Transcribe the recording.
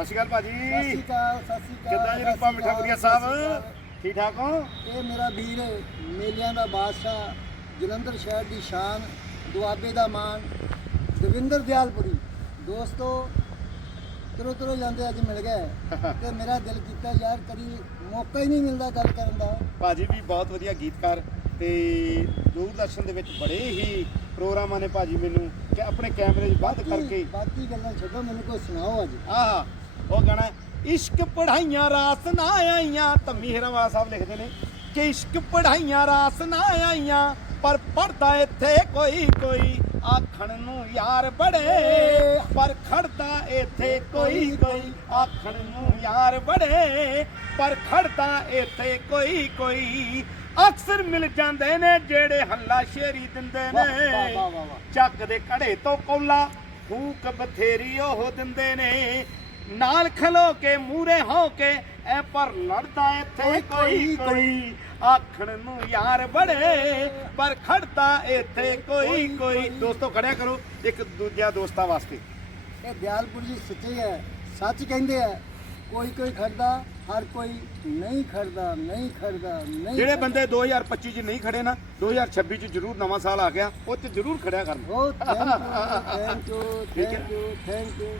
ਸਤਿ ਸ਼੍ਰੀ ਅਕਾਲ ਭਾਜੀ। ਸਤਿ ਸ਼੍ਰੀ ਅਕਾਲ ਸਤਿ ਸ਼੍ਰੀ ਅਕਾਲ ਕਿੱਦਾਂ ਜੀ ਰੂਪਾ ਮਿੱਠਾ ਸ਼੍ਰੀ ਸਾਹਿਬ। ਠੀਕ ਠਾਕ ਹੋ? ਇਹ ਮੇਰਾ ਵੀਰ ਮੇਲਿਆਂ ਦਾ ਬਾਦਸ਼ਾਹ ਜਲੰਧਰ ਸ਼ਹਿਰ ਦੀ ਸ਼ਾਨ ਦੁਆਬੇ ਦਾ ਮਾਨ ਦਵਿੰਦਰ ਦਿਆਲਪੁਰੀ। ਦੋਸਤੋ ਤਰੋ ਤਰੋ ਜਾਂਦੇ ਅੱਜ ਮਿਲ ਗਏ। ਤੇ ਮੇਰਾ ਦਿਲ ਕੀਤਾ ਯਾਰ ਕਦੀ ਮੌਕਾ ਹੀ ਨਹੀਂ ਮਿਲਦਾ ਗੱਲ ਕਰਨ ਦਾ। ਭਾਜੀ ਵੀ ਬਹੁਤ ਵਧੀਆ ਗੀਤਕਾਰ ਤੇ ਦੂਰਦਰਸ਼ਨ ਦੇ ਵਿੱਚ ਬੜੇ ਹੀ ਪ੍ਰੋਗਰਾਮਾਂ ਨੇ ਭਾਜੀ ਮੈਨੂੰ ਕਿ ਆਪਣੇ ਕੈਮਰੇ 'ਚ ਬੰਦ ਬਾਕੀ- ਕਰਕੇ ਬਾਕੀ ਗੱਲਾਂ ਛੱਡੋ ਮੈਨੂੰ ਕੋਈ ਸੁਣਾਓ ਅੱਜ। ਆਹ ਉਹ ਗਾਣਾ ਇਸ਼ਕ ਪੜਾਈਆਂ ਰਾਸ ਨਾ ਆਈਆਂ। ਧੰਮੀ ਹੀਰਾ ਵਾਲਾ ਸਾਹਿਬ ਲਿਖਦੇ ਨੇ ਕਿ ਇਸ਼ਕ ਪੜਾਈਆਂ ਰਾਸ ਨਾ ਆਈਆਂ ਪਰ ਪੜਦਾ ਇੱਥੇ ਕੋਈ ਕੋਈ ਆਖਣ ਨੂੰ ਯਾਰ ਬੜੇ। ਪਰ ਖੜਦਾ ਇੱਥੇ ਕੋਈ ਕੋਈ ਆਖਣ ਨੂੰ ਯਾਰ ਬੜੇ। ਪਰ ਖੜਦਾ ਇੱਥੇ ਕੋਈ ਕੋਈ ਅਕਸਰ ਮਿਲ ਜਾਂਦੇ ਨੇ ਜਿਹੜੇ ਹੱਲਾ ਸ਼ੇਰੀ ਦਿੰਦੇ ਨੇ। ਚੱਕ ਦੇ ਘੜੇ ਤੋਂ ਕੋਲਾ ਫੂਕ ਬਥੇਰੀ ਉਹ ਦਿੰਦੇ ਨੇ। ਨਾਲ ਖਲੋ ਕੇ ਮੂਰੇ ਹੋ ਕੇ ਐ ਪਰ ਲੜਦਾ ਇੱਥੇ ਕੋਈ ਕੋਈ ਆਖਣ ਨੂੰ ਯਾਰ ਬੜੇ ਪਰ ਖੜਦਾ ਇੱਥੇ ਕੋਈ ਕੋਈ। ਦੋਸਤੋ ਖੜਿਆ ਕਰੋ ਇੱਕ ਦੂਜਿਆਂ ਦੋਸਤਾਂ ਵਾਸਤੇ। ਇਹ ਦਿਆਲਪੁਰ ਜੀ ਸੱਚੇ ਹੈ ਸੱਚ ਕਹਿੰਦੇ ਆ ਕੋਈ ਕੋਈ ਖੜਦਾ ਹਰ ਕੋਈ ਨਹੀਂ ਖੜਦਾ ਨਹੀਂ ਖੜਦਾ ਨਹੀਂ ਜਿਹੜੇ। ਬੰਦੇ 2025 ਚ ਨਹੀਂ ਖੜੇ ਨਾ 2026 ਚ ਜ਼ਰੂਰ ਨਵਾਂ ਸਾਲ ਆ ਗਿਆ ਉਹ ਚ ਜ਼ਰੂਰ ਖੜਿਆ ਕਰਨ। Thank you. Thank you thank you